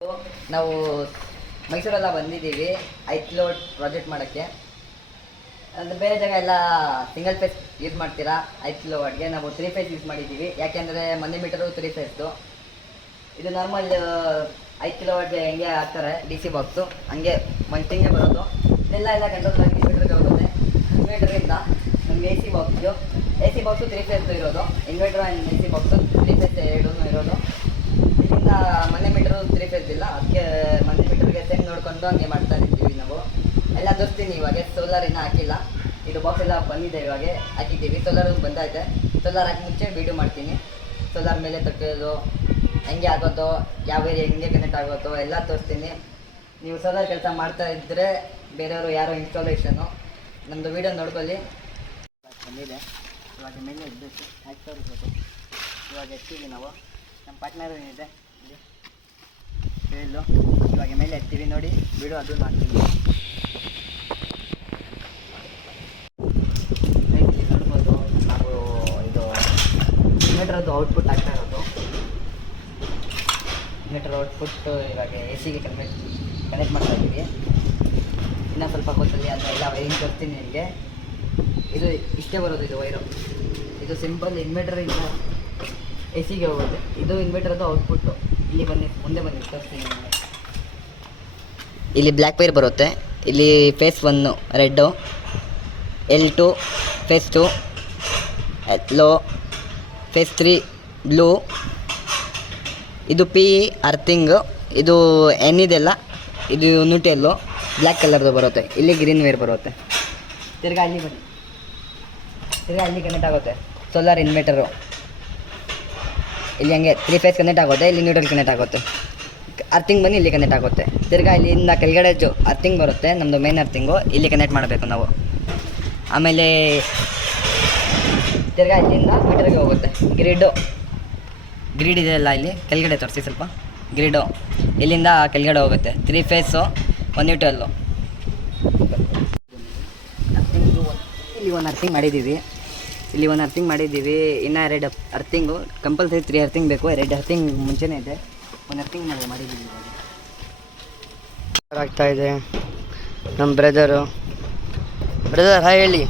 ನಾವು ಮೈಸೂರೆಲ್ಲ ಬಂದಿದ್ದೀವಿ 5 kilowatt project ಮಾಡೋಕ್ಕೆ. ಅಂದರೆ ಬೇರೆ ಜಾಗ ಎಲ್ಲ ಸಿಂಗಲ್ ಫೇಸ್ ಯೂಸ್ ಮಾಡ್ತೀರಾ, 5 ಕಿಲೋವಾಟ್ಗೆ ನಾವು 3 ಫೇಸ್ ಯೂಸ್ ಮಾಡಿದ್ದೀವಿ. ಯಾಕೆಂದರೆ ಮನೆ ಮೀಟರು 3 ಫೇಸ್ದು. ಇದು ನಾರ್ಮಲ್ 5 ಕಿಲೋವಾಟ್ಗೆ ಹೆಂಗೆ ಹಾಕ್ತಾರೆ DC ಬಾಕ್ಸು, ಹಂಗೆ ಮಂಚಿಂಗೆ ಬರೋದು. ಎಲ್ಲ ಕಂಟ್ರೋಲ್ ಆಗಿ ಇನ್ವರ್ಟರ್ಗೆ ಹೋಗುತ್ತೆ. ಇನ್ವರ್ಟರಿಂದ ನಮಗೆ AC ಬಾಕ್ಸು 3 ಫೇಸ್ದು ಇರೋದು. Inverter and AC box 3 phase ಎರಡೂ ಇರೋದು. ಇಲ್ಲಿಂದ ಮನೆ ಮೀಟರು 3 ಫೇಸ್ ಇಲ್ಲ, ಅದಕ್ಕೆ ಮನೆ ಮೀಟರ್ಗೆ ಸೇಮ್ ನೋಡ್ಕೊಂಡು ಹಂಗೆ ಮಾಡ್ತಾ ಇರ್ತೀವಿ ನಾವು. ಎಲ್ಲ ತೋರಿಸ್ತೀನಿ. ಇವಾಗ ಸೋಲಾರ್ ಇನ್ನೂ ಹಾಕಿಲ್ಲ, ಇದು ಬಾಕ್ಸ್ ಎಲ್ಲ ಬಂದಿದೆ, ಇವಾಗ ಹಾಕಿದ್ದೀವಿ. ಸೋಲಾರ್ ಬಂದೈತೆ. ಸೋಲಾರ್ ಹಾಕಿ ಮುಂಚೆ ವೀಡಿಯೋ ಮಾಡ್ತೀನಿ. ಸೋಲಾರ್ ಮೇಲೆ ತಟ್ಟೋದು ಹೆಂಗೆ ಆಗೋದು, ಯಾವ ಏರಿಯಾ ಹೆಂಗೆ ಕನೆಕ್ಟ್ ಆಗೋದು ಎಲ್ಲ ತೋರಿಸ್ತೀನಿ. ನೀವು ಸೋಲಾರ್ ಕೆಲಸ ಮಾಡ್ತಾ ಇದ್ದರೆ ಬೇರೆಯವರು ಯಾರೋ ಇನ್ಸ್ಟಾಲೇಷನ್ನು ನಮ್ಮದು ವೀಡಿಯೋ ನೋಡ್ಕೊಳ್ಳಿ. ಬಂದಿದೆ ಇವಾಗ ಮೇಲೆ ಇದ್ದಕ್ಕೆ ಹಾಕ್ತಾ ಇರ್ಬೋದು. ಇವಾಗ ಎತ್ತೀವಿ ನಾವು, ನಮ್ಮ ಪಾರ್ಟ್ನರ್ ಏನಿದೆ ಇಲ್ಲಿ ಹೇಳು. ಇವಾಗ ಮೇಲೆ ಎತ್ತೀವಿ ನೋಡಿ, ವೀಡಿಯೋ ಅದು ಮಾಡ್ತೀವಿ. ನೋಡ್ಬೋದು ನಾವು ಇದು ಇನ್ವರ್ಟರ್ದು ಔಟ್ಪುಟ್ ಆಗ್ತಾ ಇರೋದು. ಇನ್ವರ್ಟರ್ ಔಟ್ಪುಟ್ ಇವಾಗ AC ಗೆ ಕನೆಕ್ಟ್ ಮಾಡ್ತಾ ಇದ್ದೀವಿ. ಇನ್ನೂ ಸ್ವಲ್ಪ ಹೊತ್ತಲ್ಲಿ ಅದೆಲ್ಲ ವೈರಿಂಗ್ ತೋರಿಸ್ತೀನಿ ನಿಮಗೆ. ಇದು ಇಷ್ಟೇ ಬರೋದು, ಇದು ವೈರು. ಇದು ಸಿಂಪಲ್ ಇನ್ವರ್ಟರಿಂದ AC ಗೆ ಹೋಗುತ್ತೆ. ಇದು ಇನ್ವರ್ಟರ್ದು ಔಟ್ಪುಟ್ಟು. ಇಲ್ಲಿ ಮುಂದೆ ಬನ್ನಿ ತೋರಿಸ್ತೀನಿ ನಿಮಗೆ. ಇಲ್ಲಿ ಬ್ಲ್ಯಾಕ್ ವೈರ್ ಬರುತ್ತೆ. ಇಲ್ಲಿ phase 1 red, L2 phase 2 yellow, phase 3 blue. ಇದು P ಅರ್ಥಿಂಗು. ಇದು N ಇದೆಲ್ಲ, ಇದು ನ್ಯೂಟ್ರಲ್ಲು ಬ್ಲ್ಯಾಕ್ ಕಲರ್ದು ಬರುತ್ತೆ. ಇಲ್ಲಿ ಗ್ರೀನ್ ವೈರ್ ಬರುತ್ತೆ. ತಿರ್ಗಾ ಅಲ್ಲಿ ಬನ್ನಿ, ತಿರ್ಗಾ ಅಲ್ಲಿ ಕನೆಕ್ಟ್ ಆಗುತ್ತೆ ಸೋಲಾರ್ ಇನ್ವರ್ಟರು. ಇಲ್ಲಿ ಹಂಗೆ 3 ಫೇಸ್ ಕನೆಕ್ಟ್ ಆಗುತ್ತೆ. ಇಲ್ಲಿ ನ್ಯೂಟ್ರಲ್ ಕನೆಕ್ಟ್ ಆಗುತ್ತೆ. ಅರ್ಥಿಂಗ್ ಬನ್ನಿ, ಇಲ್ಲಿ ಕನೆಕ್ಟ್ ಆಗುತ್ತೆ. ತಿರ್ಗಾ ಇಲ್ಲಿಂದ ಕೆಳಗಡೆ ಅರ್ಥಿಂಗ್ ಬರುತ್ತೆ, ನಮ್ಮದು ಮೇನ್ ಅರ್ಥಿಂಗು. ಇಲ್ಲಿ ಕನೆಕ್ಟ್ ಮಾಡಬೇಕು ನಾವು. ಆಮೇಲೆ ತಿರ್ಗಾ ಇಲ್ಲಿಂದ ಮೀಟರ್ಗೆ ಹೋಗುತ್ತೆ. ಗ್ರಿಡ್ ಇದೆಯಲ್ಲ, ಇಲ್ಲಿ ಕೆಳಗಡೆ ತೋರಿಸಿ ಸ್ವಲ್ಪ. ಗ್ರಿಡು ಇಲ್ಲಿಂದ ಕೆಳಗಡೆ ಹೋಗುತ್ತೆ. 3 ಫೇಸು 1 ನ್ಯೂಟ್ರಲ್ಲು. ಅರ್ಥಿಂಗು ಇಲ್ಲಿ ಒಂದು ಅರ್ಥಿಂಗ್ ಮಾಡಿದ್ದೀವಿ. ಇನ್ನೂ 2 ಅರ್ಥಿಂಗು ಕಂಪಲ್ಸರಿ 3 ಅರ್ಥಿಂಗ್ ಬೇಕು. 2 ಅರ್ಥಿಂಗ್ ಮುಂಚೆನೇ ಇದೆ. 1 ಅರ್ಥಿಂಗ್ ಮಾಡಿದ್ದೀವಿ. ಆಗ್ತಾ ಇದೆ ನಮ್ಮ ಬ್ರದರ್ ಹಾಯ್ ಹೇಳಿ.